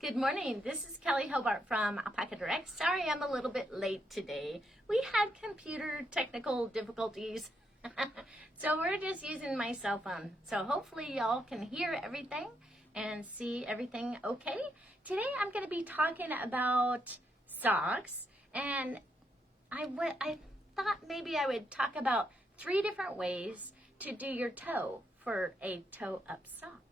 Good morning. This is Kelley Hobart from Alpaca Direct. Sorry I'm a little bit late today. We had computer technical difficulties, so we're just using my cell phone. So hopefully y'all can hear everything and see everything okay. Today I'm going to be talking about socks, and I thought maybe I would talk about 3 different ways to do your toe for a toe-up sock.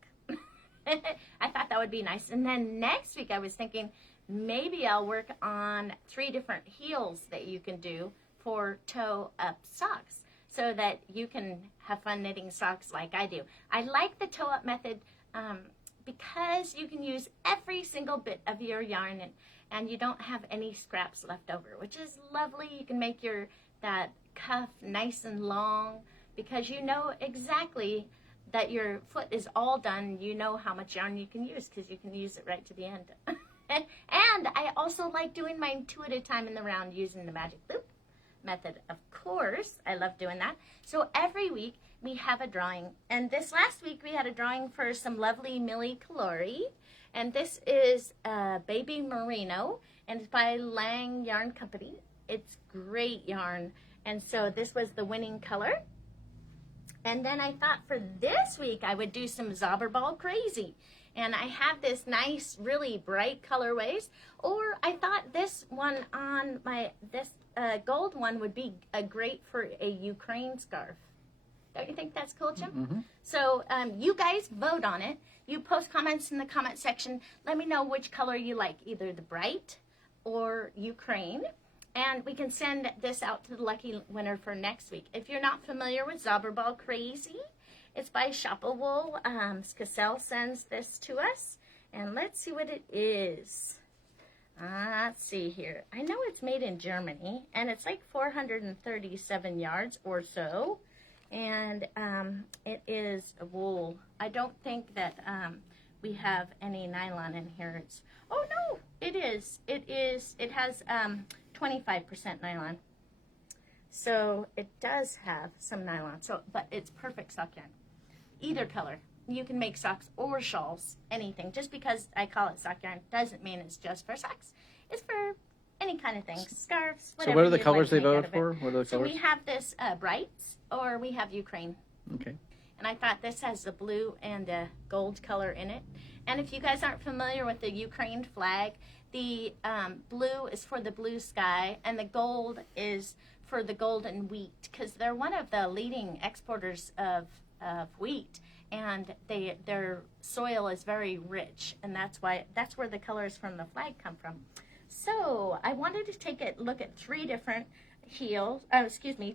I thought that would be nice. And then next week I was thinking maybe I'll work on 3 different heels that you can do for toe-up socks so that you can have fun knitting socks like I do. I like the toe-up method because you can use every single bit of your yarn and you don't have any scraps left over, which is lovely. You can make that cuff nice and long because you know exactly that your foot is all done. You know how much yarn you can use because you can use it right to the end. And I also like doing mine 2 at a time in the round using the magic loop method. Of course, I love doing that. So every week we have a drawing, and this last week we had a drawing for some lovely Millie Calori, and this is Baby Merino, and it's by Lang Yarn Company. It's great yarn, and so this was the winning color. And then I thought for this week I would do some Zauberball Crazy. And I have this nice, really bright colorways. Or I thought this one on this gold one would be great for a Ukraine scarf. Don't you think that's cool, Jim? Mm-hmm. So you guys vote on it. You post comments in the comment section. Let me know which color you like, either the bright or Ukraine. And we can send this out to the lucky winner for next week. If you're not familiar with Zauberball Crazy, it's by Shoppa-Wool. Cassell sends this to us. And let's see what it is. Let's see here. I know it's made in Germany, and it's like 437 yards or so. And it is wool. I don't think that we have any nylon in here. Oh no, it is. It has 25% nylon. So it does have some nylon. But it's perfect sock yarn. Either color. You can make socks or shawls, anything. Just because I call it sock yarn doesn't mean it's just for socks. It's for any kind of things. Scarves, whatever. So what are the colors they voted for? What are the colors? So we have this brights, or we have Ukraine. Okay. And I thought this has the blue and the gold color in it. And if you guys aren't familiar with the Ukraine flag, the blue is for the blue sky, and the gold is for the golden wheat, because they're one of the leading exporters of wheat, and their soil is very rich, and that's where the colors from the flag come from. So I wanted to take a look at 3 different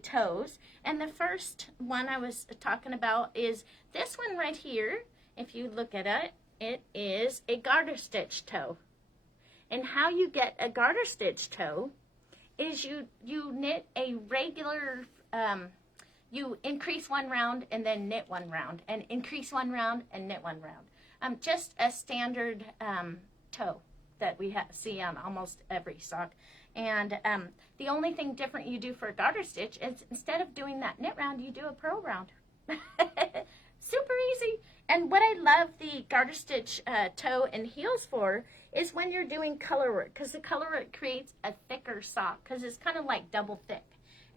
toes, and the first one I was talking about is this one right here. If you look at it, it is a garter stitch toe. And how you get a garter stitch toe is you knit a regular, you increase 1 round and then knit 1 round, and increase 1 round and knit 1 round. Just a standard toe that we see on almost every sock. And the only thing different you do for a garter stitch is instead of doing that knit round, you do a purl round. Super easy. And what I love the garter stitch toe and heels for is when you're doing color work, because the color work creates a thicker sock, because it's kind of like double thick.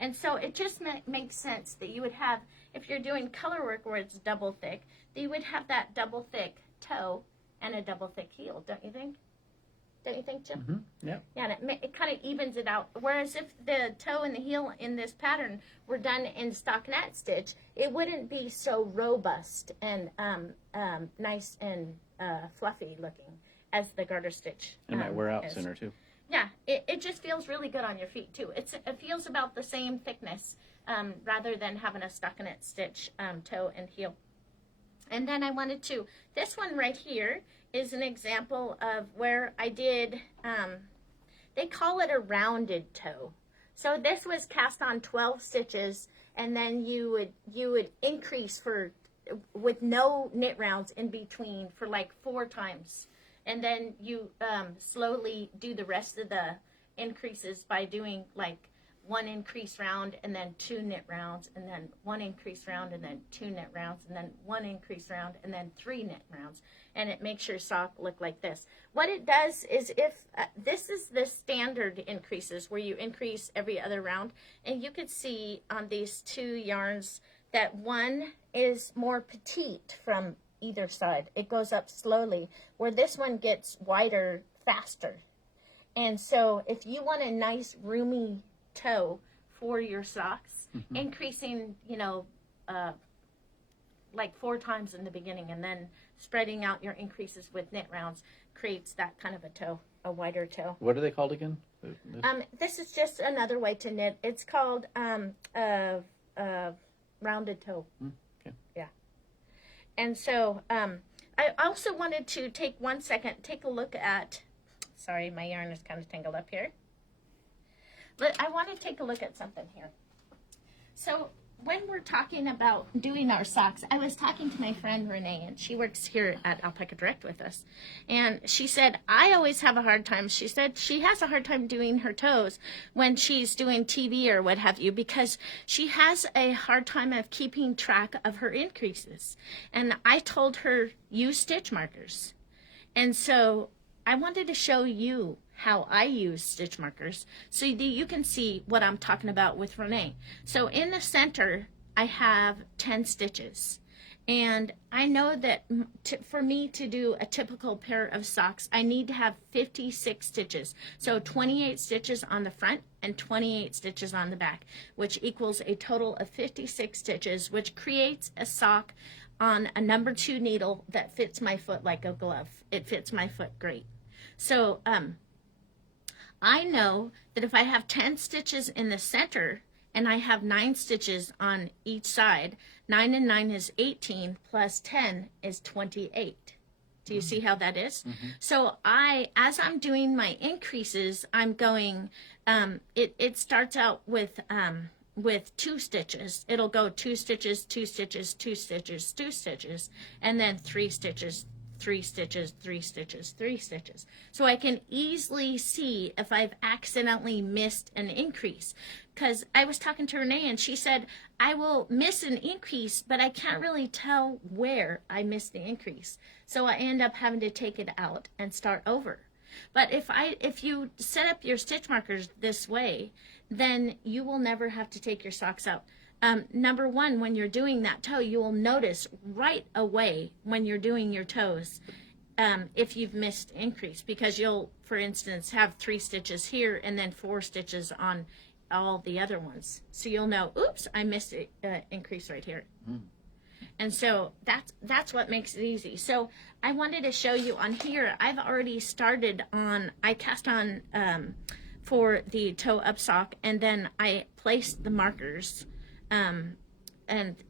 And so it just makes sense that you would have, if you're doing color work where it's double thick, that you would have that double thick toe and a double thick heel, don't you think? Don't you think, Jim? Mm-hmm. Yeah. Yeah, and it kind of evens it out. Whereas if the toe and the heel in this pattern were done in stockinette stitch, it wouldn't be so robust and nice and fluffy looking as the garter stitch. It might wear out sooner too. Yeah, it just feels really good on your feet too. It feels about the same thickness rather than having a stockinette stitch toe and heel. And then I wanted to, this one right here is an example of where I did, they call it a rounded toe. So this was cast on 12 stitches, and then you would increase with no knit rounds in between for like 4 times. And then you slowly do the rest of the increases by doing like 1 increase round and then 2 knit rounds, and then 1 increase round and then 2 knit rounds, and then 1 increase round and then 3 knit rounds. and it makes your sock look like this. What it does is if this is the standard increases where you increase every other round, and you could see on these two yarns that one is more petite from either side. It goes up slowly, where this one gets wider faster. And so if you want a nice roomy toe for your socks, increasing, like 4 times in the beginning and then spreading out your increases with knit rounds creates that kind of a toe, a wider toe. What are they called again? This is just another way to knit. It's called rounded toe. Okay. Yeah. And so I also wanted to take 1 second, take a look at, sorry, my yarn is kind of tangled up here. But I want to take a look at something here. So when we're talking about doing our socks, I was talking to my friend Renee, and she works here at Alpaca Direct with us. And she said, I always have a hard time. She said she has a hard time doing her toes when she's doing TV or what have you, because she has a hard time of keeping track of her increases. And I told her, use stitch markers. And so I wanted to show you how I use stitch markers so that you can see what I'm talking about with Renee. So in the center, I have 10 stitches. And I know that for me to do a typical pair of socks, I need to have 56 stitches. So 28 stitches on the front and 28 stitches on the back, which equals a total of 56 stitches, which creates a sock on a number 2 needle that fits my foot like a glove. It fits my foot great. So I know that if I have 10 stitches in the center and I have 9 stitches on each side, 9 and 9 is 18 plus 10 is 28. Do you see how that is? So as I'm doing my increases, I'm going, it starts out with 2 stitches. It'll go 2 stitches, 2 stitches, 2 stitches, 2 stitches, and then 3 stitches, 3 stitches, 3 stitches, 3 stitches. So I can easily see if I've accidentally missed an increase. Because I was talking to Renee and she said, I will miss an increase, but I can't really tell where I missed the increase. So I end up having to take it out and start over. But if you set up your stitch markers this way, then you will never have to take your socks out. Number 1, when you're doing that toe, you will notice right away when you're doing your toes if you've missed increase, because you'll, for instance, have 3 stitches here and then 4 stitches on all the other ones. So you'll know, oops, I missed an increase right here. And so that's what makes it easy. So I wanted to show you on here, I've already started on, I cast on for the toe up sock, and then I placed the markers. And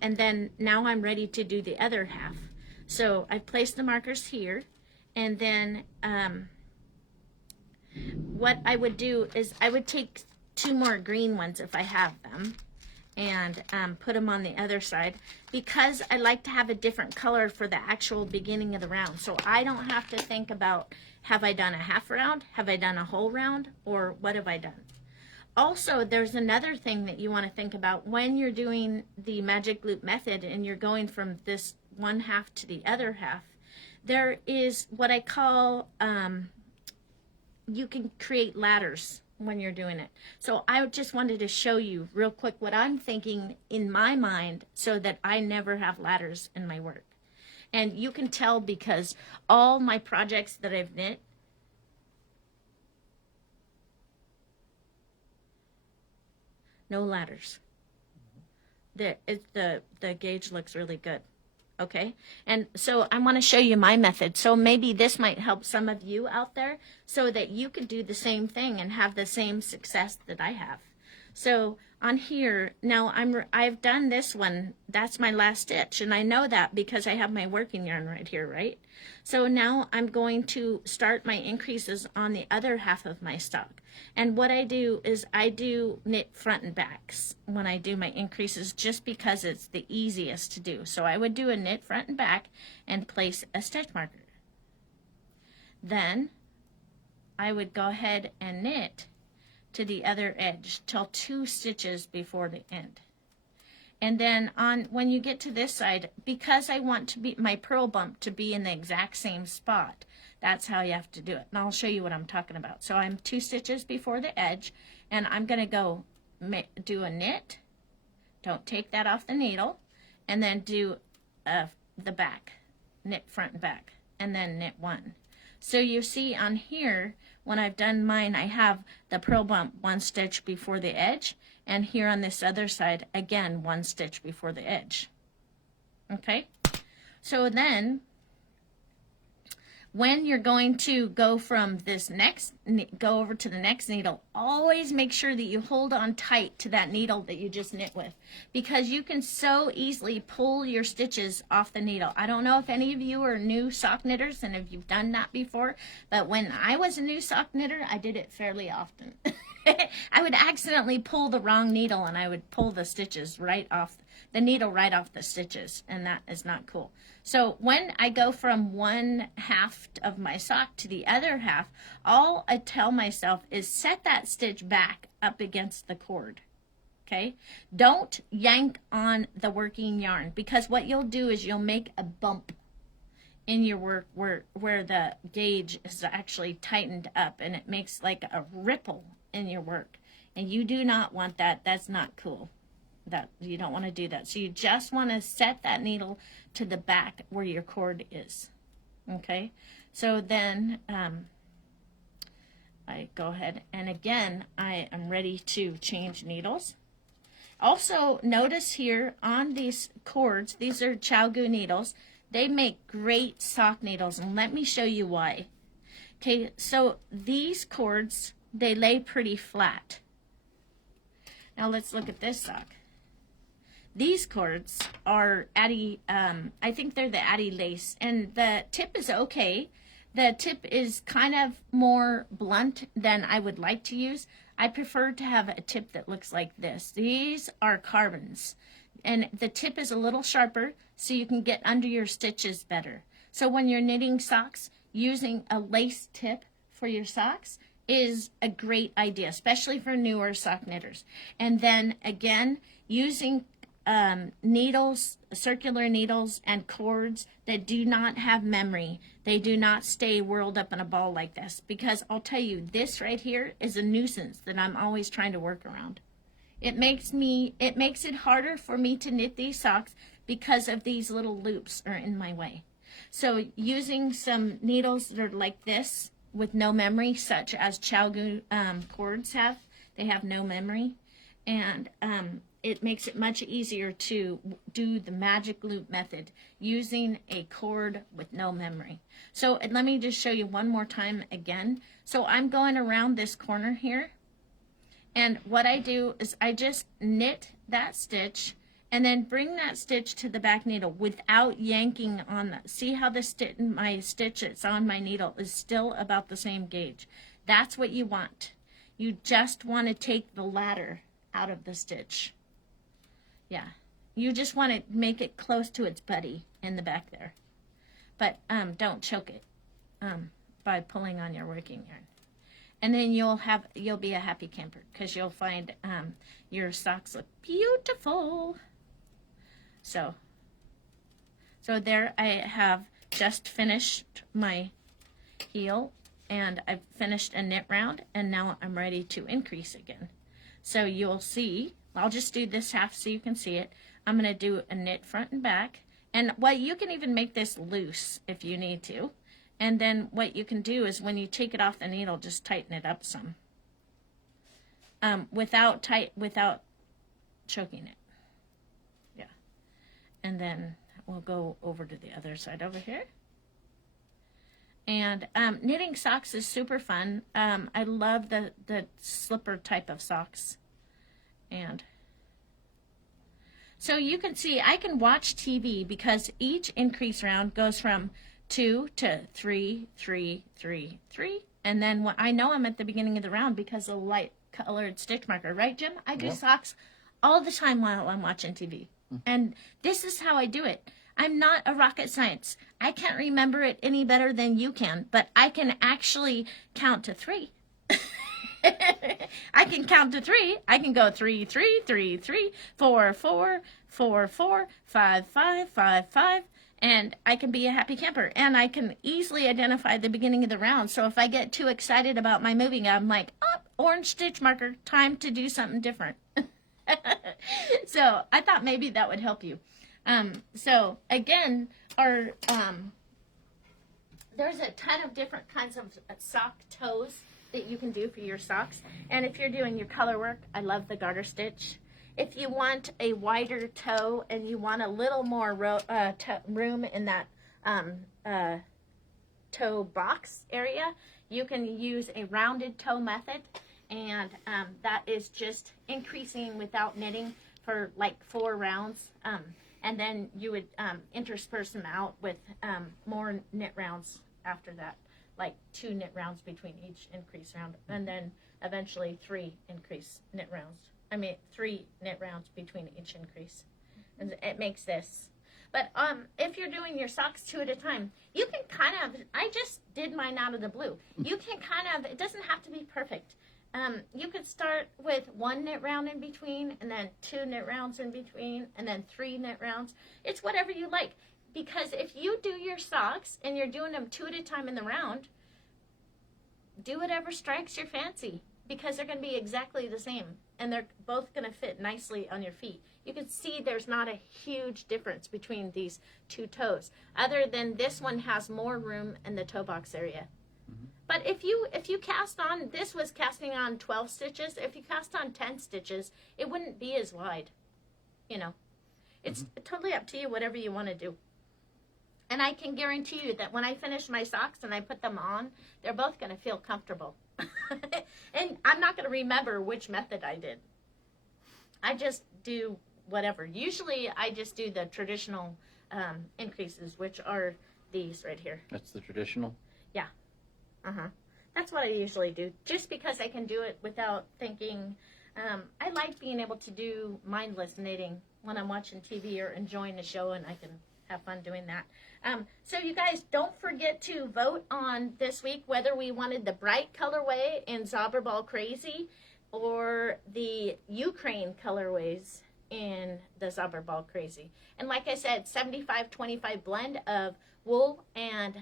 then now I'm ready to do the other half. So I placed the markers here, and then what I would do is I would take 2 more green ones if I have them, and put them on the other side, because I like to have a different color for the actual beginning of the round. So I don't have to think about, have I done a half round, have I done a whole round, or what have I done? Also, there's another thing that you want to think about when you're doing the magic loop method and you're going from this one half to the other half. There is what I call, you can create ladders when you're doing it. So I just wanted to show you real quick what I'm thinking in my mind so that I never have ladders in my work. And you can tell because all my projects that I've knit, no ladders. The gauge looks really good. Okay, and so I want to show you my method. So maybe this might help some of you out there so that you could do the same thing and have the same success that I have. So on here, now I've done this one. That's my last stitch, and I know that because I have my working yarn right here, right? So now I'm going to start my increases on the other half of my stock. And what I do is I do knit front and backs when I do my increases, just because it's the easiest to do. So I would do a knit front and back and place a stitch marker. Then I would go ahead and knit to the other edge till 2 stitches before the end. And then when you get to this side, because I want my purl bump to be in the exact same spot, that's how you have to do it. And I'll show you what I'm talking about. So I'm 2 stitches before the edge, and I'm going to go do a knit. Don't take that off the needle. And then do the back, knit front and back, and then knit 1. So you see on here, when I've done mine, I have the purl bump 1 stitch before the edge, and here on this other side, again, 1 stitch before the edge. Okay? So then, when you're going to go from this go over to the next needle, always make sure that you hold on tight to that needle that you just knit with, because you can so easily pull your stitches off the needle. I don't know if any of you are new sock knitters and if you've done that before, but when I was a new sock knitter, I did it fairly often. I would accidentally pull the wrong needle and I would pull the stitches right off, the needle right off the stitches, and that is not cool. So when I go from one half of my sock to the other half, all I tell myself is set that stitch back up against the cord. Okay? Don't yank on the working yarn, because what you'll do is you'll make a bump in your work where the gauge is actually tightened up, and it makes like a ripple in your work. And you do not want that. That's not cool. That you don't want to do that. So you just want to set that needle to the back where your cord is. Okay? So then I go ahead, and again, I am ready to change needles. Also, notice here on these cords, these are Chow-Goo needles. They make great sock needles, and let me show you why. Okay, so these cords, they lay pretty flat. Now let's look at this sock. These cords are Addy, I think they're the Addy lace, and the tip is okay. The tip is kind of more blunt than I would like to use. I prefer to have a tip that looks like this. These are carbons, and the tip is a little sharper so you can get under your stitches better. So when you're knitting socks, using a lace tip for your socks is a great idea, especially for newer sock knitters. And then again, using needles, circular needles and cords that do not have memory. They do not stay whirled up in a ball like this, because I'll tell you, this right here is a nuisance that I'm always trying to work around. It makes it harder for me to knit these socks because of these little loops are in my way. So using some needles that are like this with no memory, such as Chow-Goo cords have, they have no memory, and it makes it much easier to do the magic loop method using a cord with no memory. So let me just show you one more time again. So I'm going around this corner here, and what I do is I just knit that stitch and then bring that stitch to the back needle without yanking on that. See how my stitch that's on my needle is still about the same gauge. That's what you want. You just want to take the ladder out of the stitch. Yeah, you just want to make it close to its buddy in the back there. But don't choke it by pulling on your working yarn. And then you'll be a happy camper, because you'll find your socks look beautiful. So there I have just finished my heel, and I've finished a knit round, and now I'm ready to increase again. So you'll see, I'll just do this half so you can see it. I'm going to do a knit front and back. And you can even make this loose if you need to. And then what you can do is when you take it off the needle, just tighten it up some. Without choking it. Yeah. And then we'll go over to the other side over here. And knitting socks is super fun. I love the slipper type of socks. And so you can see I can watch TV, because each increase round goes from 2 to 3, 3, 3, 3. And then I know I'm at the beginning of the round because of the light colored stitch marker. Right, Jim? I do socks all the time while I'm watching TV. And this is how I do it. I'm not a rocket science. I can't remember it any better than you can, but I can actually count to 3. I can count to 3. I can go 3, 3, 3, 3, 4, 4, 4, 4, 5, 5, 5, 5, and I can be a happy camper. And I can easily identify the beginning of the round. So if I get too excited about my moving, I'm like, oh, orange stitch marker, time to do something different. So I thought maybe that would help you. So again, there's a ton of different kinds of sock toes that you can do for your socks. And if you're doing your color work, I love the garter stitch. If you want a wider toe and you want a little more room in that toe box area, you can use a rounded toe method. And that is just increasing without knitting for like 4 rounds. And then you would intersperse them out with more knit rounds after that, like 2 knit rounds between each increase round, and then eventually 3 knit rounds between each increase. And it makes this. But if you're doing your socks 2 at a time, you can kind of, I just did mine out of the blue. You can kind of, it doesn't have to be perfect. You could start with 1 knit round in between, and then 2 knit rounds in between, and then 3 knit rounds. It's whatever you like. Because if you do your socks and you're doing them 2 at a time in the round, do whatever strikes your fancy, because they're going to be exactly the same, and they're both going to fit nicely on your feet. You can see there's not a huge difference between these 2 toes, other than this one has more room in the toe box area. But if you cast on, this was casting on 12 stitches. If you cast on 10 stitches, it wouldn't be as wide. You know, it's totally up to you, whatever you want to do. And I can guarantee you that when I finish my socks and I put them on, they're both going to feel comfortable. And I'm not going to remember which method I did. I just do whatever. Usually I just do the traditional increases, which are these right here. That's the traditional? Yeah. That's what I usually do, just because I can do it without thinking. I like being able to do mindless knitting when I'm watching TV or enjoying a show, and I can have fun doing that. So you guys, don't forget to vote on this week whether we wanted the bright colorway in Zauberball Crazy or the Ukraine colorways in the Zauberball Crazy. And like I said, 75-25 blend of wool and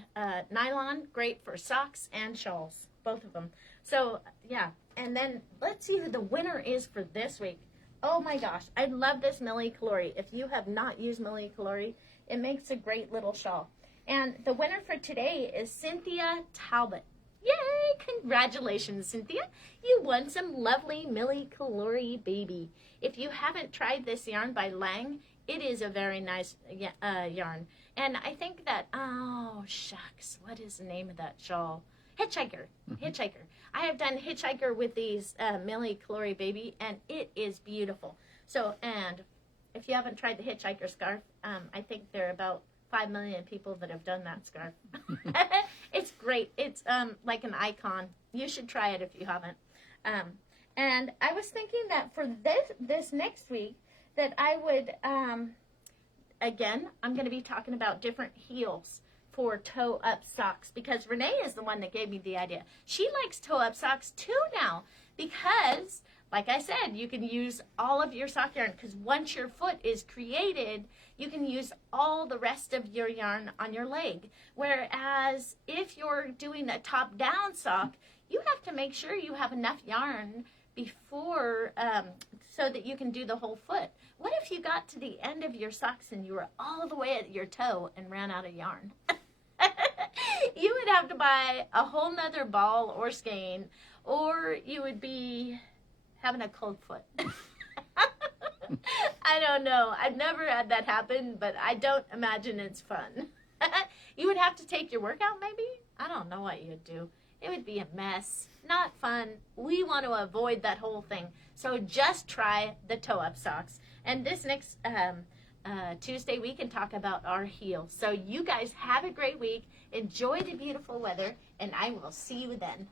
nylon, great for socks and shawls, both of them. So yeah, and then let's see who the winner is for this week. Oh my gosh, I love this Millie Calori. If you have not used Millie Calori, it makes a great little shawl. And the winner for today is Cynthia Talbot. Yay! Congratulations, Cynthia. You won some lovely Millie Calori baby. If you haven't tried this yarn by Lang, it is a very nice yarn. And I think that, oh, shucks, what is the name of that shawl? Hitchhiker. Hitchhiker. I have done Hitchhiker with these Millie Calori baby, and it is beautiful. So, and if you haven't tried the Hitchhiker scarf, I think there are about 5 million people that have done that scarf. It's great. It's like an icon. You should try it if you haven't. And I was thinking that for this next week, that I would, again, I'm going to be talking about different heels for toe-up socks, because Renee is the one that gave me the idea. She likes toe-up socks too now, because, like I said, you can use all of your sock yarn, because once your foot is created, you can use all the rest of your yarn on your leg. Whereas if you're doing a top-down sock, you have to make sure you have enough yarn before, so that you can do the whole foot. What if you got to the end of your socks and you were all the way at your toe and ran out of yarn? You would have to buy a whole nother ball or skein, or you would be having a cold foot. I don't know. I've never had that happen, but I don't imagine it's fun. You would have to take your workout, maybe? I don't know what you'd do. It would be a mess. Not fun. We want to avoid that whole thing. So just try the toe-up socks. And this next Tuesday, we can talk about our heels. So you guys have a great week. Enjoy the beautiful weather, and I will see you then.